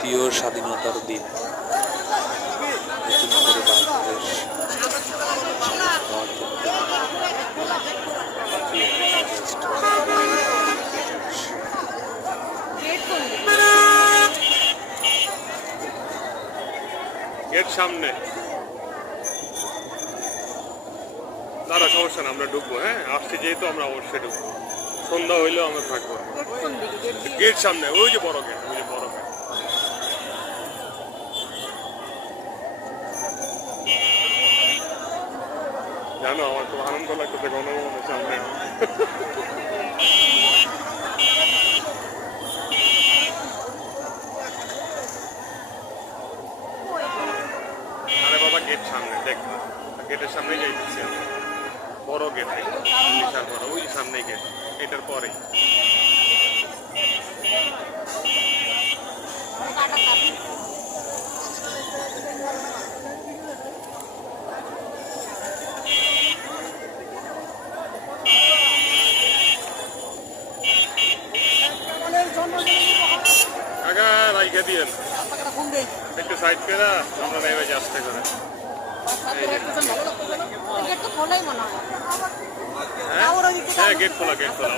দ্বিতীয় স্বাধীনতার দিন নতুন করে বাংলাদেশ স্বাধীন হওয়ার জন্য গেট সামনে দাঁড়া, সমস্যা না, আমরা ঢুকবো। হ্যাঁ, আসছি যেহেতু আমরা অবশ্যই ঢুকবো। সন্ধ্যা হইলেও আমরা থাকবো। গেট সামনে, ওই যে বড় গেট, ওই যে বড় গেট। জানো, আমার খুব আনন্দ লাগতেছে গণভবনের সামনে। আরে বাবা, গেট সামনে দেখ, গেটের সামনে যাইতেছি আমরা। বড় গেট, বিশাল বড়, ওই সামনে গেট, এটার পরেই। কাকা রাইখা দিয়েন, একটু সাইড করে আমরা নেমে যাই আস্তে করে। হ্যাঁ, গেট খোলা, গেট খোলা।